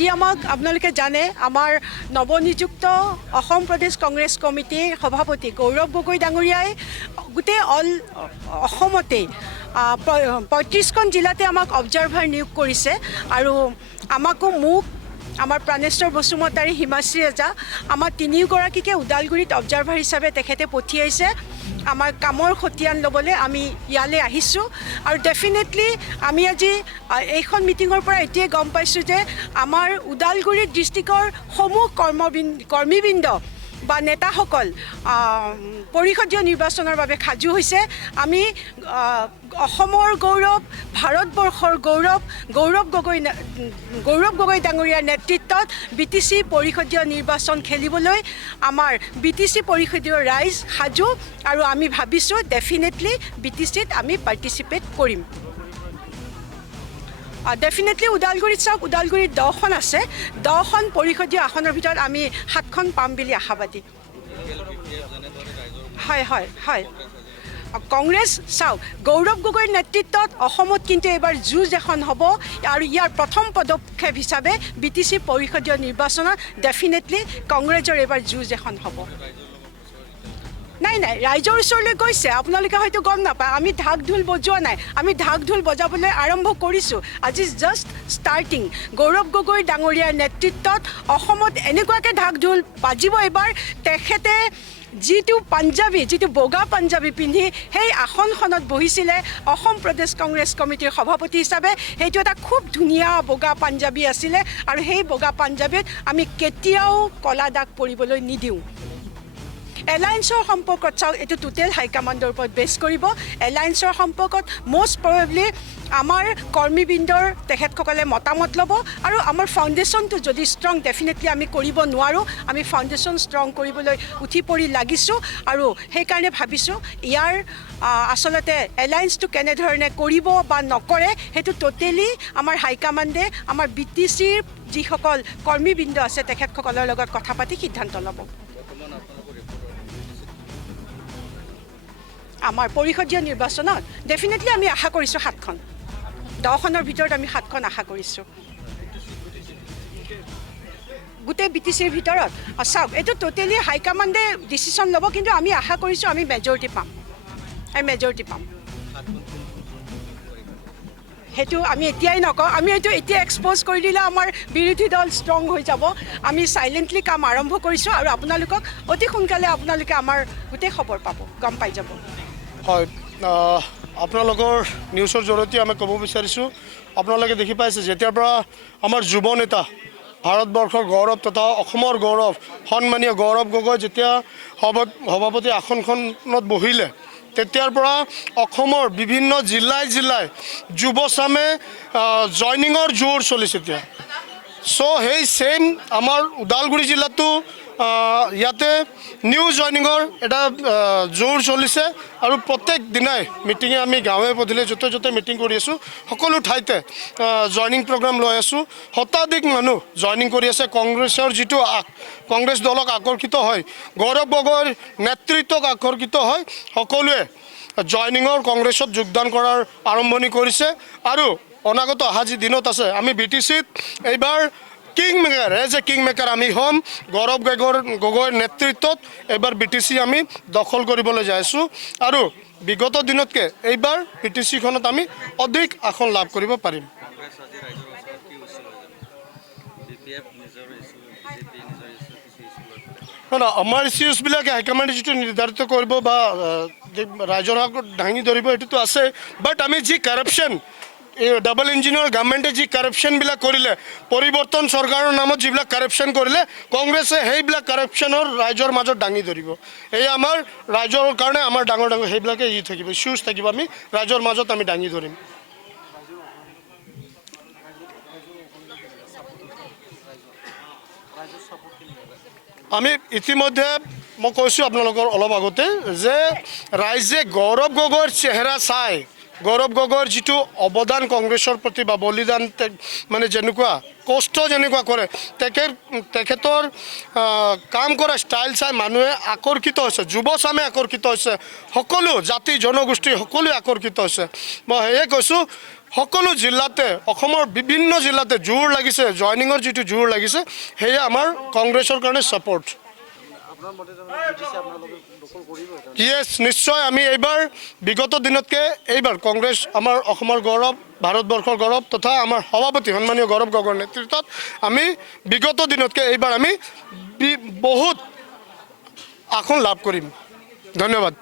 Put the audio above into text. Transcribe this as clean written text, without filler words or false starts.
আজি আমাক আপোনালোকে জানে আমাৰ নৱনিযুক্ত অসম প্ৰদেশ কংগ্ৰেছ কমিটিৰ সভাপতি গৌৰৱ গগৈ ডাঙৰীয়াই গোটেই অসমতে ৩৫খন জিলাতে আমাক অবজাৰ্ভাৰ নিয়োগ কৰিছে আৰু মোক আমাৰ প্ৰাণেশ্বৰ বসুমতাৰী হিমাশ্ৰী ৰাজা আমাৰ তিনিওগৰাকীকে ওদালগুৰিত অবজাৰ্ভাৰ হিচাপে তেখেতে পঠিয়াইছে আমাৰ কামৰ খতিয়ান ল'বলৈ আমি ইয়ালৈ আহিছোঁ আৰু ডেফিনেটলি আমি আজি এইখন মিটিঙৰ পৰা এতিয়াই গম পাইছোঁ যে আমাৰ ওদালগুৰি ডিষ্ট্ৰিক্টৰ সমূহ কৰ্মীবৃন্দ বা নেতাসকল পৰিষদীয় নিৰ্বাচনৰ বাবে সাজু হৈছে আমি অসমৰ গৌৰৱ ভাৰতবৰ্ষৰ গৌৰৱ গগৈ ডাঙৰীয়াৰ নেতৃত্বত BTC পৰিষদীয় নিৰ্বাচন খেলিবলৈ আমাৰ BTC পৰিষদীয় ৰাইজ সাজু আৰু আমি ভাবিছোঁ ডেফিনেটলি BTCত আমি পাৰ্টিচিপেট কৰিম ডেফিনেটলি ওদালগুৰিত চাওক ওদালগুৰিত 10খন আছে 10খন পৰিষদীয় আসনৰ ভিতৰত আমি 7খন পাম বুলি আশাবাদী হয় কংগ্ৰেছ চাওক গৌৰৱ গগৈৰ নেতৃত্বত অসমত কিন্তু এইবাৰ যুঁজ এখন হ'ব আৰু ইয়াৰ প্ৰথম পদক্ষেপ হিচাপে BTC পৰিষদীয় নিৰ্বাচনত ডেফিনেটলি কংগ্ৰেছৰ এইবাৰ যুঁজ এখন হ'ব নাই ৰাইজৰ ওচৰলৈ গৈছে আপোনালোকে হয়তো গম নাপায় আমি ঢাক ঢোল বজোৱা নাই আমি ঢাক ঢোল বজাবলৈ আৰম্ভ কৰিছোঁ আজি জাষ্ট ষ্টাৰ্টিং গৌৰৱ গগৈ ডাঙৰীয়াৰ নেতৃত্বত অসমত এনেকুৱাকৈ ঢাক ঢোল বাজিব এইবাৰ তেখেতে যিটো বগা পাঞ্জাবী পিন্ধি সেই আসনখনত বহিছিলে অসম প্ৰদেশ কংগ্ৰেছ কমিটিৰ সভাপতি হিচাপে সেইটো এটা খুব ধুনীয়া বগা পাঞ্জাবী আছিলে আৰু সেই বগা পাঞ্জাবীত আমি কেতিয়াও কলা দাগ পৰিবলৈ নিদিওঁ এলায়েন্সৰ সম্পৰ্কত চাওক এইটো টোটেল হাইকমাণ্ডৰ ওপৰত বেছ কৰিব এলায়েন্সৰ সম্পৰ্কত মষ্ট প্ৰবেবলি আমাৰ কৰ্মীবৃন্দৰ তেখেতসকলে মতামত ল'ব আৰু আমাৰ ফাউণ্ডেশ্যনটো যদি ষ্ট্ৰং ডেফিনেটলি আমি কৰিব নোৱাৰোঁ আমি ফাউণ্ডেশ্যন ষ্ট্ৰং কৰিবলৈ উঠি পৰি লাগিছোঁ আৰু সেইকাৰণে ভাবিছোঁ ইয়াৰ আচলতে এলায়েন্সটো কেনেধৰণে কৰিব বা নকৰে সেইটো টোটেলি আমাৰ হাইকমাণ্ডে আমাৰ BTCৰ যিসকল কৰ্মীবৃন্দ আছে তেখেতসকলৰ লগত কথা পাতি সিদ্ধান্ত ল'ব আমাৰ পৰিষদীয় নিৰ্বাচনত ডেফিনেটলি আমি আশা কৰিছোঁ 7খন 10খনৰ ভিতৰত আমি 7খন আশা কৰিছোঁ গোটেই BTCৰ ভিতৰত চাওক এইটো টোটেলি হাইকমাণ্ডে ডিচিশ্যন ল'ব কিন্তু আমি আশা কৰিছোঁ আমি মেজৰিটি পাম সেইটো আমি এতিয়াই নকওঁ আমি এইটো এতিয়া এক্সপ'জ কৰি দিলে আমাৰ বিৰোধী দল ষ্ট্ৰং হৈ যাব আমি চাইলেণ্টলি কাম আৰম্ভ কৰিছোঁ আৰু আপোনালোকক অতি সোনকালে আপোনালোকে আমাৰ গোটেই খবৰ পাব গম পাই যাব হয় আপোনালোকৰ নিউজৰ জৰিয়তে আমি ক'ব বিচাৰিছোঁ আপোনালোকে দেখি পাইছে যেতিয়াৰ পৰা আমাৰ যুৱ নেতা ভাৰতবৰ্ষৰ গৌৰৱ তথা অসমৰ গৌৰৱ সন্মানীয় গৌৰৱ গগৈ যেতিয়া সভাপতি আসনখনত বহিলে তেতিয়াৰ পৰা অসমৰ বিভিন্ন জিলাই যুৱচামে জইনিঙৰ জোৰ চলিছে এতিয়া চ' সেই ছেইম আমাৰ ওদালগুৰি জিলাতো ইয়াতে নিউ জইনিঙৰ এটা জোৰ চলিছে আৰু প্ৰত্যেক দিনাই মিটিঙে আমি গাঁৱে পদূলিয়ে য'তে মিটিং কৰি আছোঁ সকলো ঠাইতে জইনিং প্ৰগ্ৰাম লৈ আছোঁ শতাধিক মানুহ জইনিং কৰি আছে কংগ্ৰেছৰ যিটো কংগ্ৰেছ দলক আকৰ্ষিত হয় গৌৰৱ গগৈৰ নেতৃত্বক আকৰ্ষিত হয় সকলোৱে জইনিঙৰ কংগ্ৰেছত যোগদান কৰাৰ আৰম্ভণি কৰিছে আৰু অনাগত অহা যি দিনত আছে আমি BTCত এইবাৰ কিং মেকাৰ আমি হ'ম গৌৰৱ গগৈৰ নেতৃত্বত এইবাৰ BTC আমি দখল কৰিবলৈ যাই আছোঁ আৰু বিগত দিনতকৈ এইবাৰ BTCখনত আমি অধিক আসন লাভ কৰিব পাৰিম আমাৰ ইছ্যুজবিলাকে হাইকমাণ্ডে যিটো নিৰ্ধাৰিত কৰিব বা ৰাইজৰ আগত দাঙি ধৰিব এইটোতো আছে বাট আমি যি কাৰাপশ্যন ডাবল ইঞ্জিনৰ গভৰ্ণমেণ্টে যি কাৰাপশ্যনবিলাক কৰিলে পৰিৱৰ্তন চৰকাৰৰ নামত যিবিলাক কাৰাপশ্যন কৰিলে কংগ্ৰেছে সেইবিলাক কাৰাপশ্যনৰ ৰাইজৰ মাজত দাঙি ধৰিব এই আমাৰ ৰাইজৰ কাৰণে আমাৰ ডাঙৰ সেইবিলাকে থাকিব ইছ্যুজ থাকিব আমি ৰাইজৰ মাজত আমি দাঙি ধৰিম আমি ইতিমধ্যে মই কৈছোঁ আপোনালোকৰ অলপ আগতে যে ৰাইজে গৌৰৱ গগৈৰ চেহেৰা চাই গৌৰৱ গগৈৰ যিটো অৱদান কংগ্ৰেছৰ প্ৰতি বা বলিদান মানে যেনেকুৱা কষ্ট যেনেকুৱা কৰে তেখেতৰ কাম কৰা ষ্টাইল চাই মানুহে আকৰ্ষিত হৈছে যুৱচামে আকৰ্ষিত হৈছে সকলো জাতি জনগোষ্ঠী সকলোৱে আকৰ্ষিত হৈছে মই সেয়ে কৈছোঁ সকলো জিলাতে অসমৰ বিভিন্ন জিলাতে জোৰ লাগিছে জয়নিঙৰ যিটো জোৰ লাগিছে সেয়া আমাৰ কংগ্ৰেছৰ কাৰণে ছাপোৰ্ট ইয়েছ নিশ্চয় আমি এইবাৰ বিগত দিনতকৈ এইবাৰ কংগ্ৰেছ আমাৰ অসমৰ গৌৰৱ ভাৰতবৰ্ষৰ গৌৰৱ তথা আমাৰ সভাপতি সন্মানীয় গৌৰৱ গগৈৰ নেতৃত্বত আমি বিগত দিনতকৈ এইবাৰ আমি বহুত আসন লাভ কৰিম ধন্যবাদ